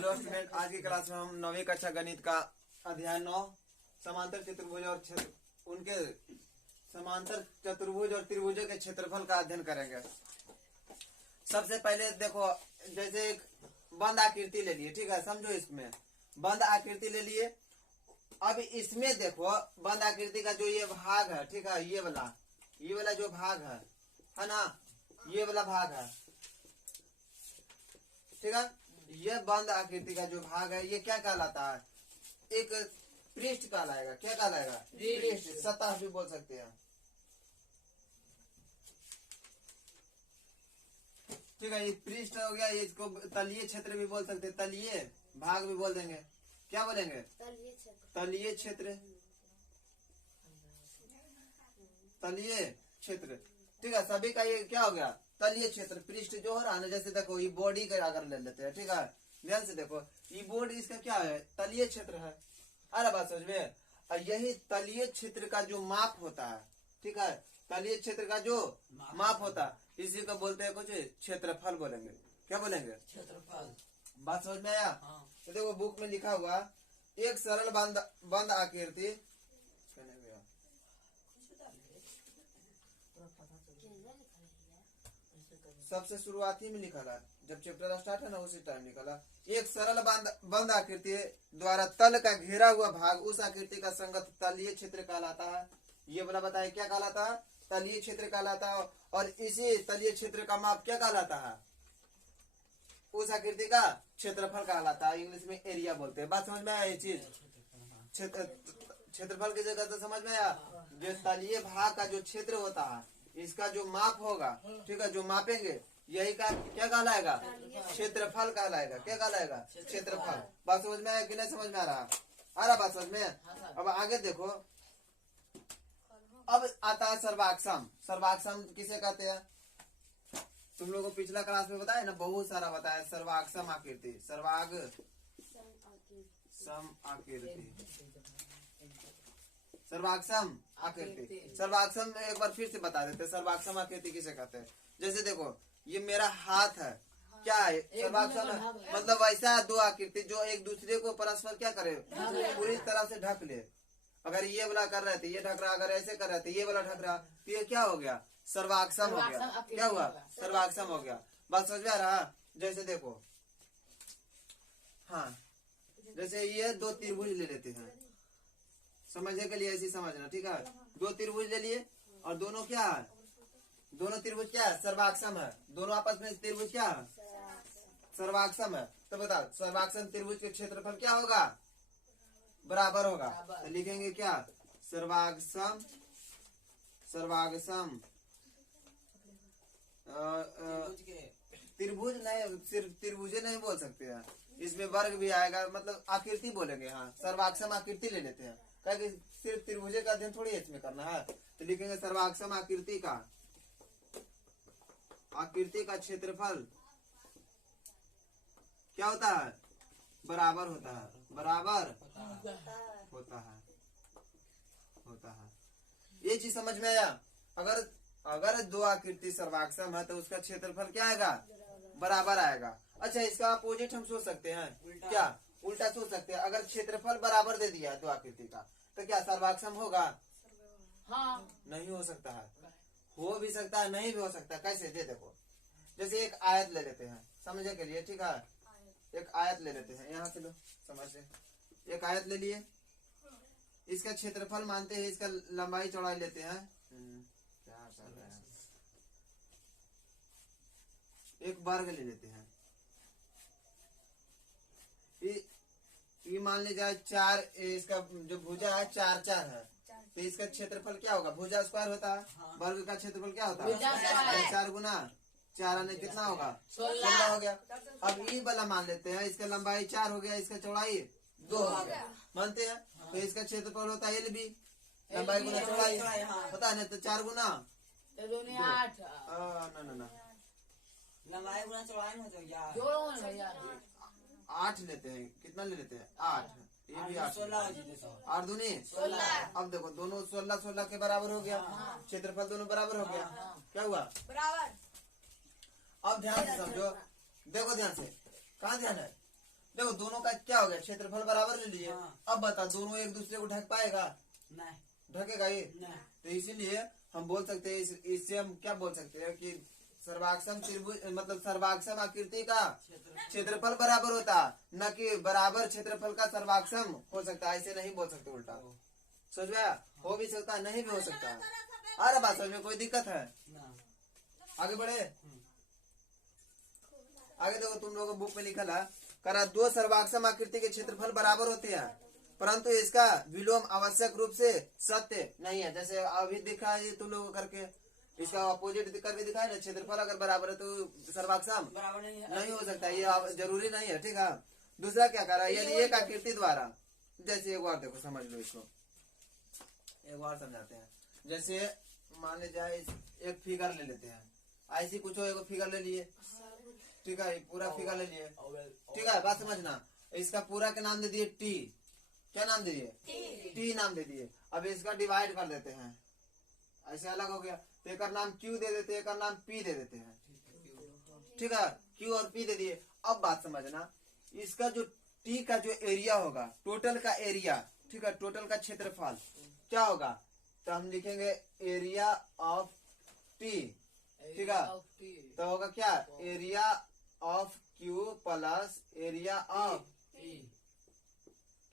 Hello student, आज की class में हम 9वीं कक्षा गणित का अध्याय 9 समांतर चतुर्भुज और उनके समांतर चतुर्भुज और त्रिभुजों के क्षेत्रफल का अध्ययन करेंगे। सबसे पहले देखो, जैसे एक बंद आकृति ले लिए, ठीक है, समझो। इसमें बंद आकृति ले लिए। अब इसमें देखो, बंद आकृति का जो ये भाग है, ठीक है, ये वाला जो भाग है ना, ये वाला भाग है, ठीक है। ये बंद आकृति का जो भाग है, ये क्या कहलाता है? एक पृष्ठ कहलाएगा। क्या कहलाएगा? पृष्ठ, सतह भी बोल सकते हैं, ठीक है। ये पृष्ठ हो गया। इसको तलीय क्षेत्र भी बोल सकते हैं, तलीय भाग भी बोल देंगे। क्या बोलेंगे? तलीय क्षेत्र, तलीय क्षेत्र, ठीक है। सभी का ये क्या हो गया? तलीय क्षेत्र। पृष्ठ जो हो रहा है ना, जैसे देखो ये बॉडी का अगर ले लेते हैं, ठीक है, ध्यान से देखो, ये बॉडी इसका क्या है? तलीय क्षेत्र है। अरे बात समझ में। और यही तलीय क्षेत्र का जो माप होता है, ठीक है, तलीय क्षेत्र का जो माप होता है, इसी को बोलते हैं कुछ क्षेत्रफल बोलेंगे। क्या बोलेंगे? क्षेत्रफल। बात समझ में आया? तो देखो बुक में लिखा हुआ, एक सरल बंद आकृति, सबसे शुरुआती में निकला, जब चैप्टर स्टार्ट है ना, उसी टाइम निकला। एक सरल बंद आकृति द्वारा तल का घेरा हुआ भाग उस आकृति का संगत तलीय क्षेत्र कहलाता है। ये वाला बताए क्या कहलाता है? तलीय क्षेत्र कहलाता है। और इसी तलीय क्षेत्र का माप क्या कहलाता है? उस आकृति का क्षेत्रफल कहलाता है। इंग्लिश में एरिया बोलते हैं। बात समझ में आया? ये चीज क्षेत्रफल की जगह तो समझ में आया। जो तलीय भाग का जो क्षेत्र होता है, इसका जो माप होगा, ठीक है, जो मापेंगे, यही का क्या कहलाएगा? क्षेत्रफल कहलाएगा। क्या कहलाएगा? क्षेत्रफल। बात समझ में आया कि नहीं समझ में आ रहा? आ रहा बात समझ में? अब आगे देखो, अब आता है सर्वाक्षम। सर्वाक्षम किसे कहते हैं? तुम लोगों को पिछला क्लास में बताया ना, बहुत सारा बताया। सर्वाक्षम आकृति, सर्वाक्षम आकृति, सर्वाक्षम आकृति। सर्वाक्षम एक बार फिर से बता देते हैं, सर्वाक्षम आकृति किसे कहते हैं। जैसे देखो, ये मेरा हाथ है, क्या है? सर्वाक्षम है। मतलब ऐसा दो आकृति जो एक दूसरे को परस्पर क्या करे? पूरी तरह से ढक ले। अगर ये वाला कर रहे थे, ये ढक रहा, अगर ऐसे कर रहे थे, ये वाला ढक रहा, तो ये क्या हो गया? सर्वाक्षम हो गया। क्या हुआ? सर्वाक्षम हो गया। बात समझ में आ रहा? जैसे देखो, हाँ, जैसे ये दो त्रिभुज ले लेते हैं, समझने के लिए ऐसे समझना, ठीक है। दो त्रिभुज ले लिए और दोनों क्या है? दोनों त्रिभुज क्या है? सर्वाक्षम है। दोनों आपस में त्रिभुज क्या है? सर्वाक्षम है। तो बताओ, सर्वाक्षम त्रिभुज के क्षेत्रफल क्या होगा? बराबर होगा। तो लिखेंगे क्या? सर्वाक्षम, सर्वाक्षम त्रिभुज नहीं, सिर्फ त्रिभुज नहीं बोल सकते हैं, इसमें वर्ग भी आएगा, मतलब आकृति बोलेंगे। हाँ, सर्वाक्षम आकृति ले लेते हैं, क्योंकि सिर्फ त्रिभुज का अध्ययन थोड़ी इसमें करना है। तो लिखेंगे सर्वाक्षम आकृति का क्षेत्रफल क्या होता है? बराबर होता है। बराबर होता है। ये चीज समझ में आया? अगर दो आकृति सर्वाक्षम है तो उसका क्षेत्रफल क्या आएगा? बराबर आएगा। अच्छा, इसका अपोजिट हम सोच सकते हैं। क्या? उल्टा सोच सकते हैं। अगर क्षेत्रफल बराबर दे दिया दो आकृति का, तो क्या सर्वाक्षम होगा? हाँ। नहीं हो सकता है। हो भी सकता है, नहीं भी हो सकता। कैसे? दे देखो, जैसे एक आयत ले लेते हैं समझने के लिए, ठीक है। एक आयत ले लेते हैं, यहाँ से लो समझ से। एक आयत ले लिए, इसका क्षेत्रफल मानते हैं, इसका लंबाई चौड़ाई लेते हैं। क्या कर रहे हैं? एक वर्ग ले लेते हैं। ये मान लीजिए 4, इसका जो भुजा है 4 4 है, तो इसका क्षेत्रफल क्या होगा? भुजा स्क्वायर होता है। वर्ग का क्षेत्रफल क्या होता है? 4 गुना 4 आने कितना होगा? 16 हो गया। अब ये वाला मान लेते हैं, इसका लंबाई 4 हो गया, इसका चौड़ाई 2 हो गया, मानते हैं। तो इसका क्षेत्रफल होता है LB, लंबाई गुना चौड़ाई होता है ना। तो 4 गुना 8, ना लंबाई गुना चौड़ाई हो जाएगा 8 लेते हैं। कितना ले लेते हैं? 8। ये भी 8, 8 दूनी 16। अब देखो, दोनों 16 16 के बराबर हो गया। क्षेत्रफल दोनों बराबर हो गया। क्या हुआ? बराबर। अब ध्यान से समझो, देखो ध्यान से, कहाँ ध्यान है? देखो दोनों का क्या हो गया, क्षेत्रफल बराबर ले लिए। हाँ। अब बता दोनों एक दूसरे को ढक पाएगा, नहीं ढकेगा ये? नहीं तो इसीलिए हम बोल सकते हैं इससे हम क्या बोल सकते हैं कि सर्वाक्षम त्रिभुज मतलब सर्वाक्षम आकृति का क्षेत्रफल बराबर होता, न कि बराबर क्षेत्रफल का सर्वाक्षम हो सकता है। ऐसे नहीं बोल सकते, उल्टा समझ में आया? हो भी सकता है, नहीं भी हो सकता है। आ रहा बात समझ में? कोई दिक्कत है? ना। आगे बढ़े। आगे देखो तुम लोगों बुक में लिखा है, करा दो सर्वाक्षम आकृति के क्षेत्रफल बराबर होते हैं, परंतु इसका विलोम आवश्यक रूप से सत्य नहीं है। जैसे अभी दिखा है तुम लोगों करके, इसका अपोजिट करके दिखा है ना, क्षेत्रफल अगर बराबर है तो सर्वाक्षम बराबर नहीं है, नहीं हो सकता, ये जरूरी नहीं है। ठीक है। दूसरा क्या करा, यदि एक आकृति द्वारा, जैसे एक बार देखो समझ लो इसको, एक बार समझाते हैं। जैसे मान लीजिए एक फिगर ले लेते हैं, ऐसी कुछ हो, एक फिगर ले लिए, ठीक है, पूरा फिगर ले लिए, ठीक है, बात समझना। इसका पूरा का नाम दे दिए टी, क्या नाम दे दिए? टी नाम दे दिए। अब इसका डिवाइड कर देते हैं, ऐसे अलग हो गया, तो एक नाम क्यू दे देते हैं, एक नाम पी दे देते हैं, ठीक है, क्यू और पी दे दिए। अब बात समझना, इसका जो टी का जो एरिया होगा, टोटल का एरिया, ठीक है, टोटल का क्षेत्रफल क्या होगा, तो हम लिखेंगे एरिया ऑफ टी, ठीक है, तो होगा क्या, area of Q plus area of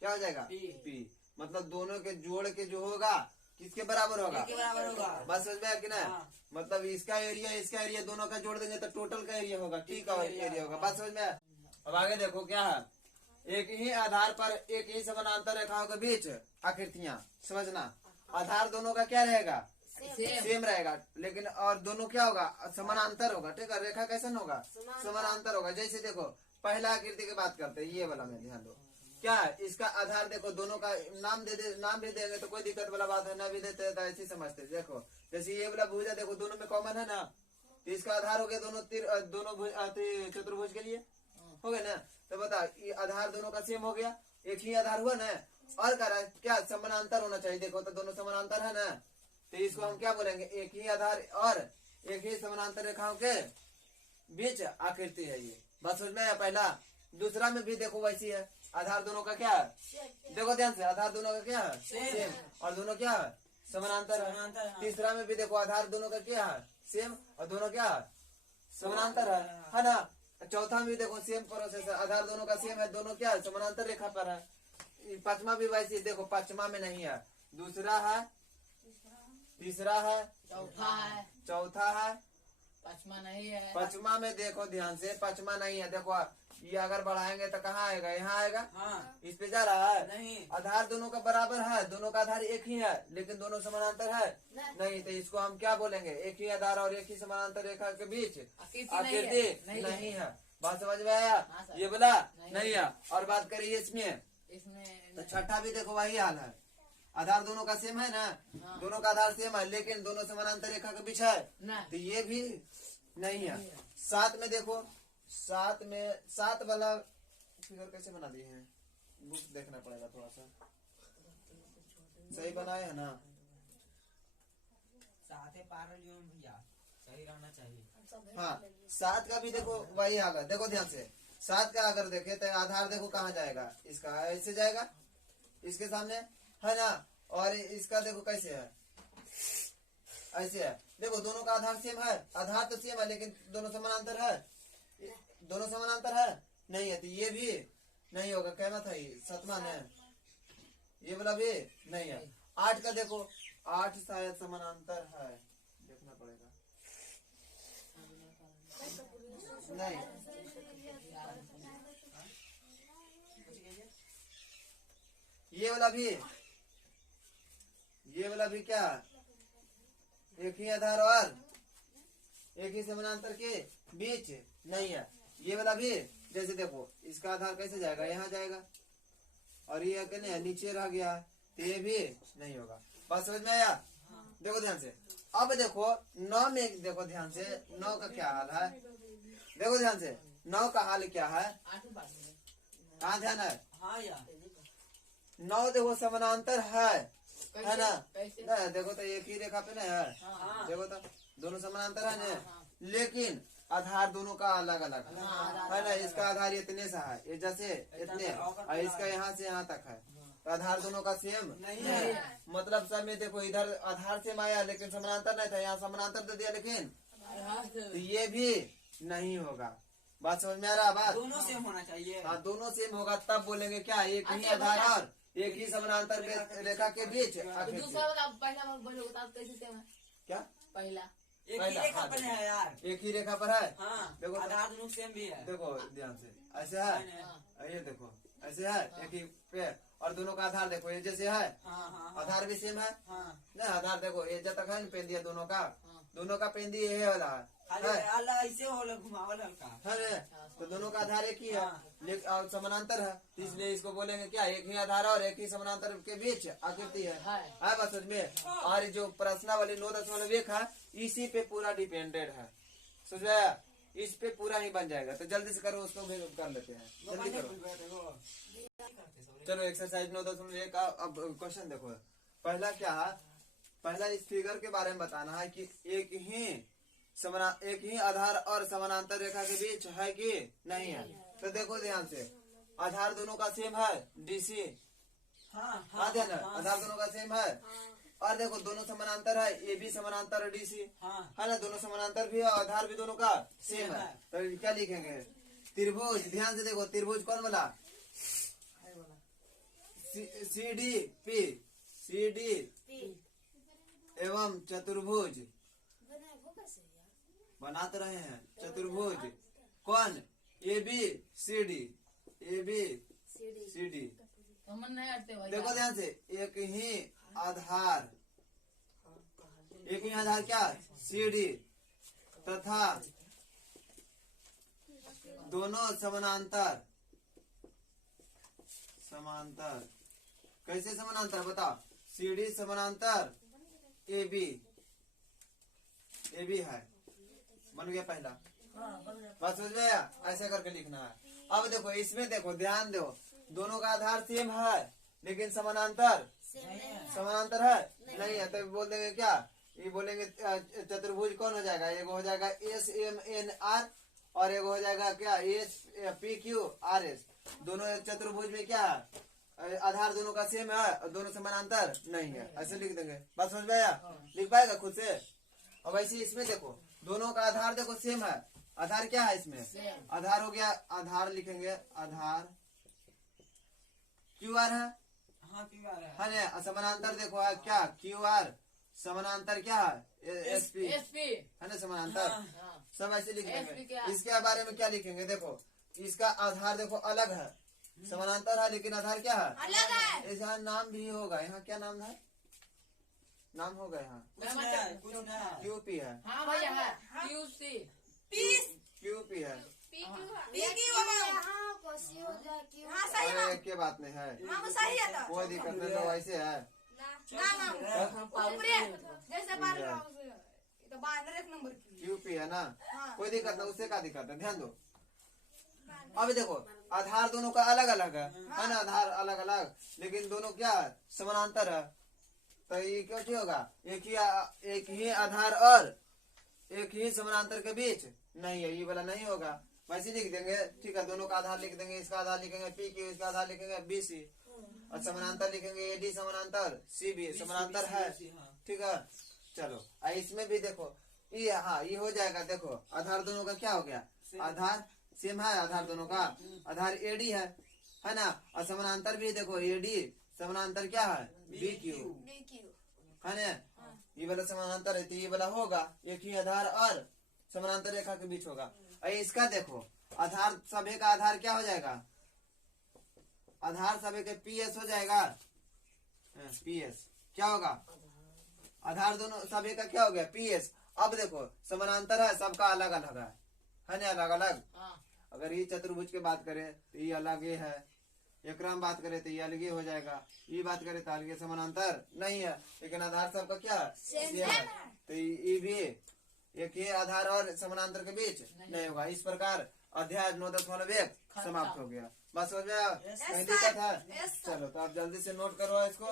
क्या हो जाएगा, पी। मतलब दोनों के जोड़ के जो होगा किसके बराबर होगा, के बराबर होगा। बस समझ में आया कि ना? हाँ। मतलब इसका एरिया दोनों का जोड़ देंगे तो टोटल का एरिया होगा, टी का एरिया होगा। बात समझ में आया? अब आगे देखो क्या है, एक ही आधार पर एक ही समानांतर रेखाओं के बीच आकृतियां, समझना, आधार दोनों का क्या रहेगा, सेम रहेगा, लेकिन और दोनों क्या होगा, समानांतर होगा, ठीक है। रेखा कैसा होगा, समानांतर होगा। जैसे देखो पहला आकृति की बात करते हैं, ये वाला में ध्यान दो, क्या है, इसका आधार देखो, दोनों का नाम नाम भी देंगे तो कोई दिक्कत वाला बात है, ना भी देते तो ऐसे समझते। देखो जैसे ये वाला भुजा देखो दोनों में कॉमन है ना, तो इसका आधार हो गया दोनों चतुर्भुज के लिए, हो गया ना। तो बता ये आधार दोनों का सेम हो गया, एक ही आधार हुआ ना, और कह रहा है क्या, समानांतर होना चाहिए। देखो तो दोनों समानांतर है ना, तो इसको हम क्या बोलेंगे, एक ही आधार और एक ही समानांतर रेखाओं के बीच आकृति है ये। बस समझ में आया? पहला। दूसरा में भी देखो वैसी है, आधार दोनों का क्या है, देखो ध्यान से, आधार दोनों का क्या है, सेम, और दोनों क्या है, समानांतर है। तीसरा में भी देखो आधार दोनों का क्या है, सेम, और दोनों क्या है, समानांतर है ना। चौथा में भी देखो सेम प्रोसेस है, आधार दोनों का सेम है, दोनों क्या है, समानांतर रेखा पर है। पांचवा भी वैसे देखो, पांचवा में नहीं है, दूसरा है, तीसरा है, चौथा है, पांचवा नहीं है। पांचवा में देखो ध्यान से, पांचवा नहीं है। देखो ये अगर बढ़ाएंगे तो कहाँ आएगा, यहाँ आएगा, हाँ। इस पे जा रहा है नहीं। आधार दोनों का बराबर है, दोनों का आधार एक ही है, लेकिन दोनों समानांतर है नहीं, तो इसको हम क्या बोलेंगे, एक ही आधार और एक ही समानांतर रेखा के बीच आकृति नहीं है। बात समझ में आया? ये बोला नहीं है। और बात करिए इसमें, तो छठा भी देखो वही हाल है, आधार दोनों का सेम है ना, दोनों का आधार सेम है, लेकिन दोनों समानांतर रेखा के बीच है, तो ये भी नहीं है। सात में देखो, सात वाला फिगर कैसे बना दिए हैं, बुक देखना पड़ेगा थोड़ा सा, सही बनाए है ना, साथे पार भैया सही रहना चाहिए। हाँ। सात का भी देखो वही हाल है, देखो ध्यान से, सात का अगर देखे तो आधार देखो कहाँ जाएगा, इसका ऐसे जाएगा, इसके सामने है ना, और इसका देखो कैसे है, ऐसे है। देखो दोनों का आधार सेम है, आधार तो सेम है, लेकिन दोनों समानांतर है, दोनों समानांतर है नहीं है, तो ये भी नहीं होगा। कहना था ये सातवां है, ये वाला भी नहीं है। आठ का देखो, आठ शायद समानांतर है, देखना पड़ेगा, नहीं, ये वाला भी क्या, एक ही आधार और एक ही समानांतर के बीच नहीं है। ये वाला भी जैसे देखो, इसका आधार कैसे जाएगा, यहाँ जाएगा, और ये कहने नीचे रह गया, तो ये भी नहीं होगा। बात समझ में आया? देखो ध्यान से। अब देखो 9 में देखो ध्यान से, 9 का क्या हाल है, देखो ध्यान से, 9 का हाल क्या है, कहाँ ध्यान है, 9 देखो समानांतर है ना, देखो तो एक ही रेखा पे ना है, देखो तो दोनों समानांतर है ना, लेकिन आधार दोनों का अलग अलग है हाँ, है ना। इसका आधार इतने सा है, ये जैसे इतने, और इसका यहाँ से यहाँ तक है, तो आधार दोनों का सेम नहीं है। है। मतलब सब में देखो इधर आधार सेम आया लेकिन समानांतर नहीं था, यहाँ समानांतर दे दिया लेकिन, तो ये भी नहीं होगा। बात समझ में आ रहा बात? दोनों सेम होना चाहिए। हाँ दोनों सेम होगा तब बोलेंगे क्या एक ही अच्छा, आधार बता। और एक ही समानांतर रेखा के बीच आखिर दूसरा वाला पहला बोलो बता कैसे सेम है। क्या पहला एक ही रेखा पर है यार। एक ही रेखा पर है। हाँ देखो आधार दोनों सेम भी है। देखो ध्यान से ऐसे है, हाँ, ये देखो ऐसे है एक ही पे, और दोनों का आधार देखो ये जैसे है, हाँ हाँ आधार भी सेम है। हाँ। नहीं आधार देखो ये जब तक है ना पेंदिया दोनों का, हाँ। दोनों का पेंदी ये वाला खाली है अलग ऐसे होला घुमावल हल्का। है ना? तो दोनों का आधार एक ही है हाँ। लेकिन और समानांतर है, तो इसलिए इसको बोलेंगे क्या एक ही आधार और एक ही समानांतर के बीच आकृति है। है। है बात समझ में? और ये जो प्रश्नावली 9.1 है इसी पे पूरा डिपेंडेड है, समझ में आया? इस पे पूरा ही बन जाएगा, तो जल्दी से करो उसको भी कर लेते हैं, जल्दी करो। चलो एक्सरसाइज 9.1 का अब क्वेश्चन देखो। पहला क्या है, पहला इस फिगर के बारे में बताना है कि एक ही आधार और समानांतर रेखा के बीच है कि नहीं है। तो देखो ध्यान से, आधार दोनों का सेम है डीसी, हाँ हाँ ध्यान है, आधार दोनों का सेम है, और देखो दोनों समानांतर है, ए भी समानांतर है डीसी, हाँ है ना, दोनों समानांतर भी है, आधार भी दोनों का सेम है। तो क्या लिखेंगे, त्रिभुज, ध्यान से देखो त्रिभुज कौन बोला, सी डी एवं चतुर्भुज बना तो रहे हैं, चतुर्भुज कौन, ए बी सी डी। समझ नहीं आते भाई। देखो ध्यान से, एक ही आधार क्या सी डी तथा दोनों समानांतर कैसे समानांतर बताओ, सी डी समानांतर ए बी है, बन गया पहला। बस समझ में आया? ऐसा करके लिखना है। अब देखो इसमें देखो ध्यान दो, दोनों का आधार सेम है लेकिन समानांतर है नहीं है, तो बोल देंगे क्या, ये बोलेंगे चतुर्भुज कौन हो जाएगा, एक हो जाएगा एस एम एन आर और एक हो जाएगा क्या S P Q R S. दोनों चतुर्भुज में क्या है, आधार दोनों का सेम है और दोनों समानांतर नहीं है, ऐसे लिख देंगे। बात समझ में आया? लिख पाएगा खुद से? अब ऐसे इसमें देखो दोनों का आधार देखो सेम है, आधार क्या है इसमें, आधार हो गया, आधार लिखेंगे, आधार क्यू आर है, हाँ क्यों है ना, समानांतर देखो है क्या क्यू आर, समानांतर क्या है एस पी, है ना समानांतर, सब ऐसे लिख देंगे। इसके बारे में क्या लिखेंगे, देखो इसका आधार देखो अलग है, समानांतर है लेकिन आधार क्या है अलग है। यहाँ नाम भी होगा, यहाँ क्या नाम है, नाम होगा यहाँ कुछ नहीं क्यूपी है, हाँ भैया है QC क्यूपी है, हाँ सही अरे एक के बात नहीं है, हाँ सही है तो। कोई दिक्कत नहीं, तो वैसे है। ऊपरी जैसे बार तो 12 एक नंबर की। क्यूपी है ना, हाँ। कोई दिक्कत नहीं, उससे क्या दिक्कत है, ध्यान दो। अब देखो आधार दोनों का अलग अलग है ना, आधार अलग अलग लेकिन दोनों क्या है? समानांतर है, तो ये क्यों होगा, एक ही आधार और एक ही समानांतर के बीच नहीं है, ये वाला नहीं होगा। वैसे लिख देंगे, ठीक है, दोनों का आधार लिख देंगे, इसका आधार लिखेंगे पी क्यू, इसका आधार लिखेंगे बी सी, और समानांतर लिखेंगे ए डी समानांतर सी बी समानांतर है, ठीक है। चलो इसमें भी देखो ये, हाँ ये हो जाएगा। देखो आधार दोनों का क्या हो गया, आधार सेम है, आधार दोनों का आधार एडी है ना, और समानांतर भी देखो एडी समानांतर क्या है बी क्यू, है ना, ये वाला समानांतर है, तो ये वाला होगा एक ही आधार और समानांतर रेखा के बीच होगा। और इसका देखो आधार सभी का आधार क्या हो जाएगा, आधार सभी के पीएस हो जाएगा, पीएस क्या होगा, आधार दोनों सभी का क्या हो गया पीएस। अब देखो समानांतर है, सबका अलग अलग है ना, अलग अलग। अगर ये चतुर्भुज की बात करें तो ये अलग ही है, एकराम बात करें तो ये अलग ही हो जाएगा, ये बात करें तो अलग समानांतर नहीं है, लेकिन आधार सबका क्या सेम है, तो ये भी एक ही आधार और समानांतर के बीच नहीं होगा। इस प्रकार अध्याय 9.1 समाप्त हो गया। बस हो गया, कहीं दिक्कत है? चलो तो आप जल्दी से नोट करो इसको।